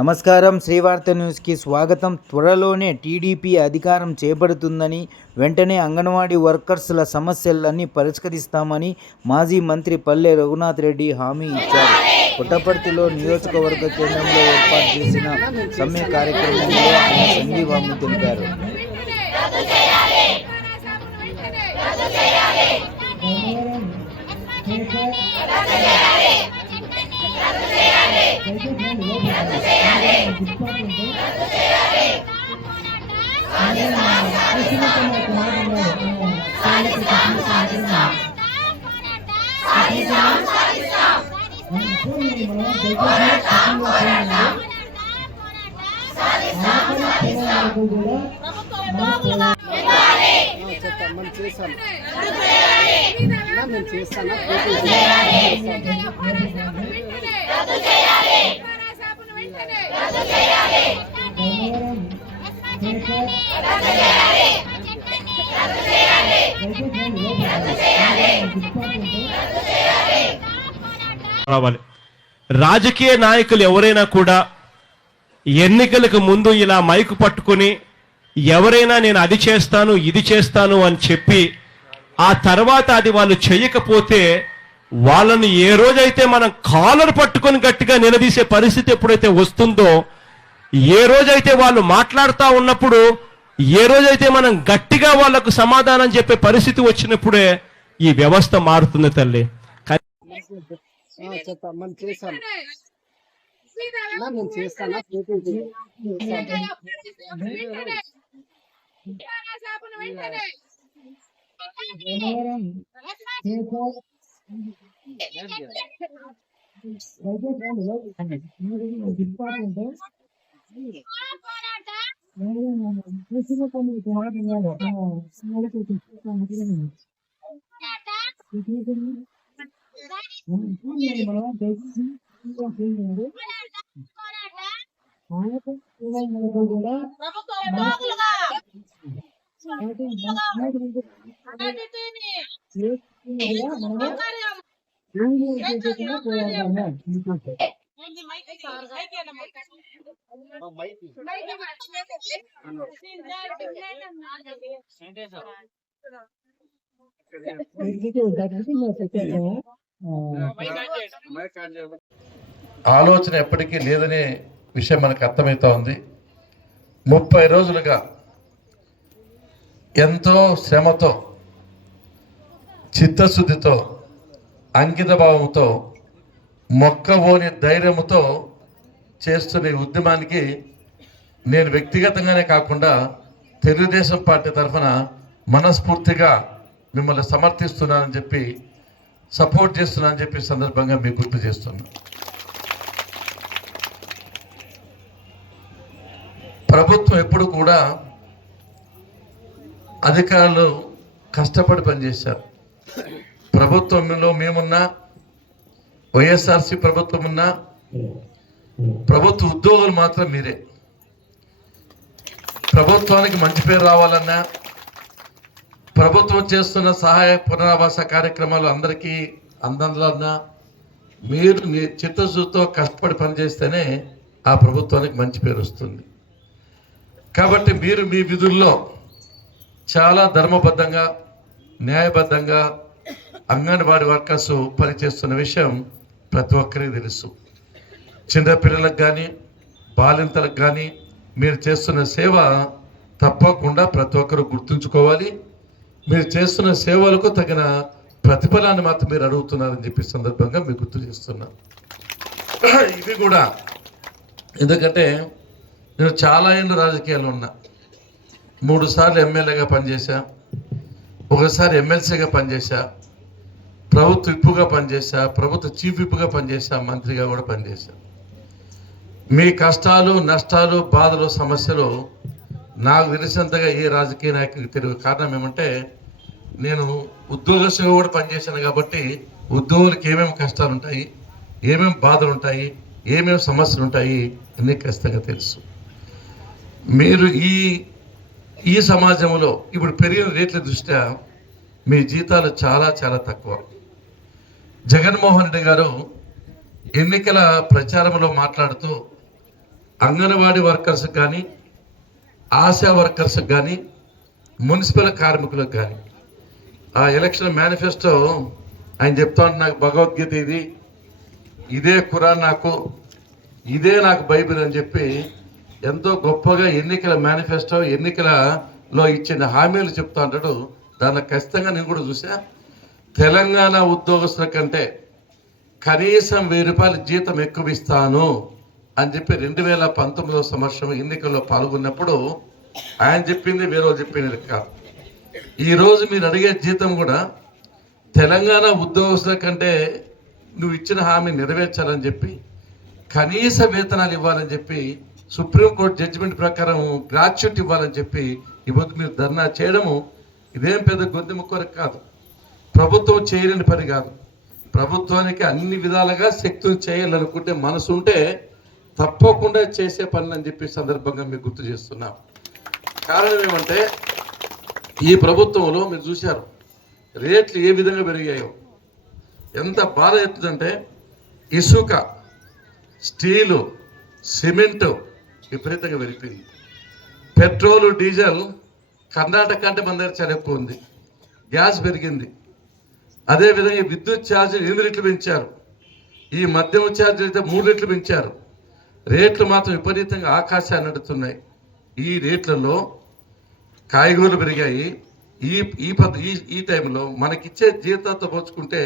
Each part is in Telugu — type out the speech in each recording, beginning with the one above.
నమస్కారం. శ్రీవార్త న్యూస్కి స్వాగతం. త్వరలోనే టీడీపీ అధికారం చేపడుతుందని, వెంటనే అంగన్వాడీ వర్కర్స్ల సమస్యలన్నీ పరిష్కరిస్తామని మాజీ మంత్రి పల్లె రఘునాథ్ రెడ్డి హామీ ఇచ్చారు. పుట్టపర్తిలో నియోజకవర్గ కేంద్రంలో ఏర్పాటు చేసిన సమ్మె కార్యక్రమంలో ఆయన సంఘీభావం తెలిపారు. రావాలి. రాజకీయ నాయకులు ఎవరైనా కూడా ఎన్నికలకు ముందు ఇలా మైకు పట్టుకుని ఎవరైనా నేను అది చేస్తాను ఇది చేస్తాను అని చెప్పి ఆ తర్వాత అది వాళ్ళు చేయకపోతే వాళ్ళని ఏ రోజైతే మనం కాలర్ పట్టుకొని గట్టిగా నిలదీసే పరిస్థితి ఎప్పుడైతే వస్తుందో, ఏ రోజైతే వాళ్ళు మాట్లాడుతూ ఉన్నప్పుడు, ఏ రోజైతే మనం గట్టిగా వాళ్లకు సమాధానం చెప్పే పరిస్థితి వచ్చినప్పుడే ఈ వ్యవస్థ మారుతుంది తల్లి. ఆలోచన ఎప్పటికీ లేదనే విషయం మనకు అర్థమవుతా ఉంది. 30 రోజులుగా ఎంతో శ్రమతో, చిత్తశుద్ధితో, అంకిత భావంతో, మొక్కవోని ధైర్యంతో చేస్తున్న ఈ ఉద్యమానికి నేను వ్యక్తిగతంగానే కాకుండా తెలుగుదేశం పార్టీ తరఫున మనస్ఫూర్తిగా మిమ్మల్ని సమర్థిస్తున్నానని చెప్పి, సపోర్ట్ చేస్తున్నానని చెప్పి సందర్భంగా మీకు గుర్తు చేస్తున్నా. ప్రభుత్వం ఎప్పుడు కూడా అధికారులు కష్టపడి పనిచేశారు. ప్రభుత్వంలో మేమున్నా, వైఎస్ఆర్సీ ప్రభుత్వం ఉన్నా, ప్రభుత్వ ఉద్యోగులు మాత్రం మీరే. ప్రభుత్వానికి మంచి పేరు రావాలన్నా, ప్రభుత్వం చేస్తున్న సహాయ పునరావాస కార్యక్రమాలు అందరికీ అందాలన్నా మీరు చిత్తశుద్ధితో కష్టపడి పనిచేస్తేనే ఆ ప్రభుత్వానికి మంచి పేరు వస్తుంది. కాబట్టి మీరు మీ విధుల్లో చాలా ధర్మబద్ధంగా, న్యాయబద్ధంగా అంగన్వాడీ వర్కర్స్ పనిచేస్తున్న విషయం ప్రతి ఒక్కరికి తెలుసు. చిన్నపిల్లలకు కానీ, బాలింతలకు కానీ మీరు చేస్తున్న సేవ తప్పకుండా ప్రతి ఒక్కరు గుర్తుంచుకోవాలి. మీరు చేస్తున్న సేవలకు తగిన ప్రతిఫలాన్ని మాత్రం మీరు అడుగుతున్నారని చెప్పి సందర్భంగా మీకు గుర్తు చేస్తున్నా. ఇవి కూడా ఎందుకంటే నేను చాలా ఏళ్ళు రాజకీయాలు ఉన్నా. 3 సార్లు ఎమ్మెల్యేగా పనిచేశా, ఒకసారి ఎమ్మెల్సీగా పనిచేశా, ప్రభుత్వ విప్పుగా పనిచేశా, ప్రభుత్వ చీఫ్ విప్పుగా పనిచేశా, మంత్రిగా కూడా పనిచేశా. మీ కష్టాలు, నష్టాలు, బాధలు, సమస్యలు నాకు తెలిసినంతగా ఏ రాజకీయ నాయకుడికి తెలియదు. కారణం ఏమంటే నేను ఉద్యోగస్తుగా కూడా పనిచేశాను కాబట్టి ఉద్యోగులకు ఏమేమి కష్టాలు ఉంటాయి, ఏమేమి బాధలు ఉంటాయి, ఏమేమి సమస్యలు ఉంటాయి అన్నీ ఖచ్చితంగా తెలుసు. మీరు ఈ సమాజంలో ఇప్పుడు పెరిగిన రేట్ల దృష్ట్యా మీ జీతాలు చాలా చాలా తక్కువ. జగన్మోహన్ రెడ్డి గారు ఎన్నికల ప్రచారంలో మాట్లాడుతూ అంగన్వాడీ వర్కర్స్ కానీ, ఆశా వర్కర్స్ కానీ, మున్సిపల్ కార్మికులకు కానీ ఆ ఎలక్షన్ మేనిఫెస్టో ఆయన చెప్తా ఉంటే నాకు భగవద్గీత ఇదే ఖురాన్ ఇదే నాకు బైబిల్ అని చెప్పి ఎంతో గొప్పగా ఎన్నికల మేనిఫెస్టో ఎన్నికలలో ఇచ్చిన హామీలు చెప్తా ఉంటాడు. దాన్ని ఖచ్చితంగా నేను కూడా చూసా. తెలంగాణ ఉద్యోగస్తుల కంటే కనీసం 1000 రూపాయల జీతం ఎక్కువ ఇస్తాను అని చెప్పి 2019వ సంవత్సరం ఎన్నికల్లో పాల్గొన్నప్పుడు ఆయన చెప్పింది వేరే చెప్పింది కాదు. ఈరోజు మీరు అడిగే జీతం కూడా తెలంగాణ ఉద్యోగస్తుల కంటే నువ్వు ఇచ్చిన హామీ నెరవేర్చాలని చెప్పి కనీస వేతనాలు ఇవ్వాలని చెప్పి సుప్రీంకోర్టు జడ్జిమెంట్ ప్రకారం గ్రాట్యుటీ ఇవ్వాలని చెప్పి ఇవ్వద్దు మీరు ధర్నా చేయడము ఇదేం పెద్ద గొంతెమ్మ కొరకు కాదు. ప్రభుత్వం చేయలేని పని కాదు. ప్రభుత్వానికి అన్ని విధాలుగా శక్తులు చేయాలనుకుంటే మనసు ఉంటే తప్పకుండా చేసే పని అని చెప్పి సందర్భంగా మీకు గుర్తు చేస్తున్నాం. కారణం ఏమంటే ఈ ప్రభుత్వంలో మీరు చూశారు రేట్లు ఏ విధంగా పెరిగాయో. ఎంత బాధ ఎత్తుందంటే ఇసుక, స్టీలు, సిమెంటు విపరీతంగా పెరిగిపోయింది. పెట్రోలు, డీజిల్ కర్ణాటక అంటే మన దగ్గర చాలా ఎక్కువ ఉంది. గ్యాస్ పెరిగింది. అదేవిధంగా విద్యుత్ ఛార్జీలు 8 రెట్లు పెంచారు. ఈ మద్యం ఛార్జీలు అయితే 3 రెట్లు పెంచారు. రేట్లు మాత్రం విపరీతంగా ఆకాశాన్ని నడుతున్నాయి. ఈ రేట్లలో కాయగూరలు పెరిగాయి. ఈ టైంలో మనకిచ్చే జీతాలతో పోల్చుకుంటే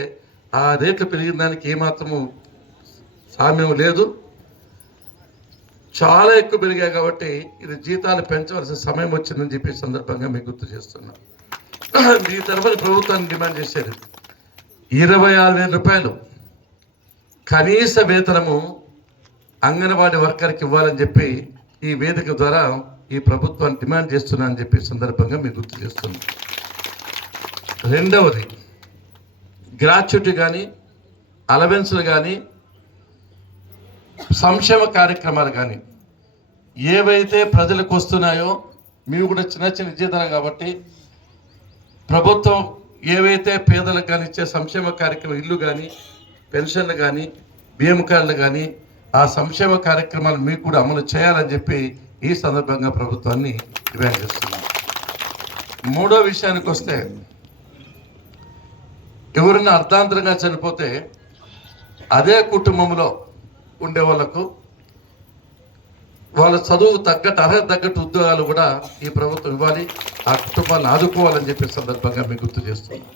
ఆ రేట్లు పెరిగిన దానికి ఏమాత్రము సామ్యం లేదు. చాలా ఎక్కువ పెరిగాయి కాబట్టి ఇది జీతాలు పెంచవలసిన సమయం వచ్చిందని చెప్పి సందర్భంగా మీకు గుర్తు చేస్తున్నాం. ఈ తరఫున ప్రభుత్వాన్ని డిమాండ్ చేసేది 26,000 రూపాయలు కనీస వేతనము అంగన్వాడీ వర్కర్కి ఇవ్వాలని చెప్పి ఈ వేదిక ద్వారా ఈ ప్రభుత్వాన్ని డిమాండ్ చేస్తున్నా అని చెప్పి సందర్భంగా మీకు గుర్తు చేస్తున్నాం. రెండవది గ్రాట్యుటీ కానీ, అలవెన్స్లు కానీ, సంక్షేమ కార్యక్రమాలు కానీ ఏవైతే ప్రజలకు వస్తున్నాయో మీరు కూడా చిన్న చిన్న జీతాలు కాబట్టి ప్రభుత్వం ఏవైతే పేదలకు కానీ ఇచ్చే సంక్షేమ కార్యక్రమం ఇల్లు కానీ, పెన్షన్లు కానీ, బియ్యం కార్డులు కానీ ఆ సంక్షేమ కార్యక్రమాలు మీకు కూడా అమలు చేయాలని చెప్పి ఈ సందర్భంగా ప్రభుత్వాన్ని డిమాండ్ చేస్తున్నాం. మూడో విషయానికి వస్తే ఎవరైనా అర్ధాంతరంగా చనిపోతే అదే కుటుంబంలో ఉండే వాళ్ళకు వాళ్ళ చదువు తగ్గట్టు అర్హత తగ్గట్టు ఉద్యోగాలు కూడా ఈ ప్రభుత్వం ఇవ్వాలి. ఆ కుటుంబాలను ఆదుకోవాలని చెప్పే సందర్భంగా మీకు గుర్తు చేస్తున్నాం.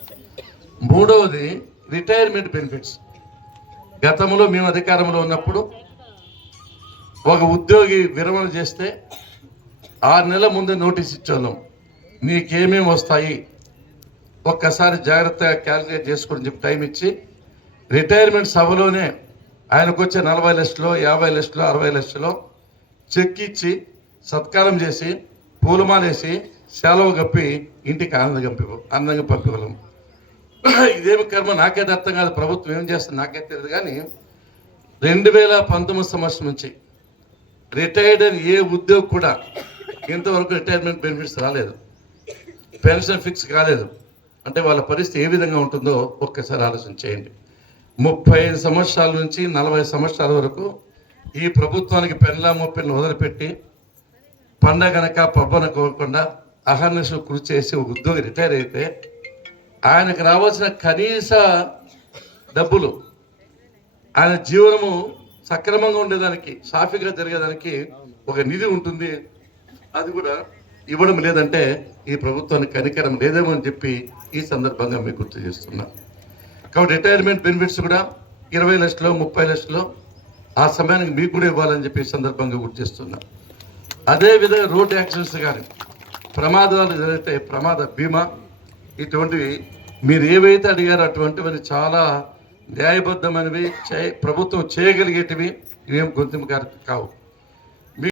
మూడవది రిటైర్మెంట్ బెనిఫిట్స్. గతంలో మేము అధికారంలో ఉన్నప్పుడు ఒక ఉద్యోగి విరమణ చేస్తే 6 నెలల ముందే నోటీస్ ఇచ్చేవాళ్ళం. నీకేమేమి వస్తాయి ఒక్కసారి జాగ్రత్తగా క్యాలిక్యులేట్ చేసుకొని చెప్పి టైం ఇచ్చి రిటైర్మెంట్ సభలోనే ఆయనకు వచ్చే 40 లక్షలు, 50 లక్షలు, 60 లక్షలు చెక్ ఇచ్చి సత్కారం చేసి పూలమాలేసి సెలవు కప్పి ఇంటికి ఆనందంగా పంపివ్వలేం. ఇదేమి కర్మ నాకైతే అర్థం కాదు. ప్రభుత్వం ఏం చేస్తుంది నాకైతే తెలియదు. కానీ 2019 సంవత్సరం నుంచి రిటైర్డ్ అని ఏ ఉద్యోగి కూడా ఇంతవరకు రిటైర్మెంట్ బెనిఫిట్స్ రాలేదు, పెన్షన్ ఫిక్స్ కాలేదు. అంటే వాళ్ళ పరిస్థితి ఏ విధంగా ఉంటుందో ఒక్కసారి ఆలోచన చేయండి. 35 సంవత్సరాల నుంచి 40 సంవత్సరాల వరకు ఈ ప్రభుత్వానికి పెన్లా మొప్పిని వదిలిపెట్టి పండగనక పబ్బన కోరకుండా అహర్నిశలు కృషి చేసి ఒక ఉద్యోగి రిటైర్ అయితే ఆయనకు రావాల్సిన కనీస డబ్బులు ఆయన జీవనము సక్రమంగా ఉండేదానికి, సాఫీగా జరిగేదానికి ఒక నిధి ఉంటుంది. అది కూడా ఇవ్వడం లేదంటే ఈ ప్రభుత్వానికి కనికరం లేదేమో అని చెప్పి ఈ సందర్భంగా మీకు గుర్తు చేస్తున్నా. కాబట్టి రిటైర్మెంట్ బెనిఫిట్స్ కూడా 20 లక్షలు, 30 లక్షలు ఆ సమయానికి మీకు కూడా ఇవ్వాలని చెప్పి ఈ సందర్భంగా గుర్తు చేస్తున్నా. అదేవిధంగా రోడ్ యాక్సిడెంట్స్ కానీ, ప్రమాదాలు జరిగితే ప్రమాద బీమా, ఇటువంటివి మీరు ఏవైతే అడిగారో అటువంటివి చాలా న్యాయబద్ధమైనవి, ప్రభుత్వం చేయగలిగేటివి, ఇవేం గొంతుమ కావు.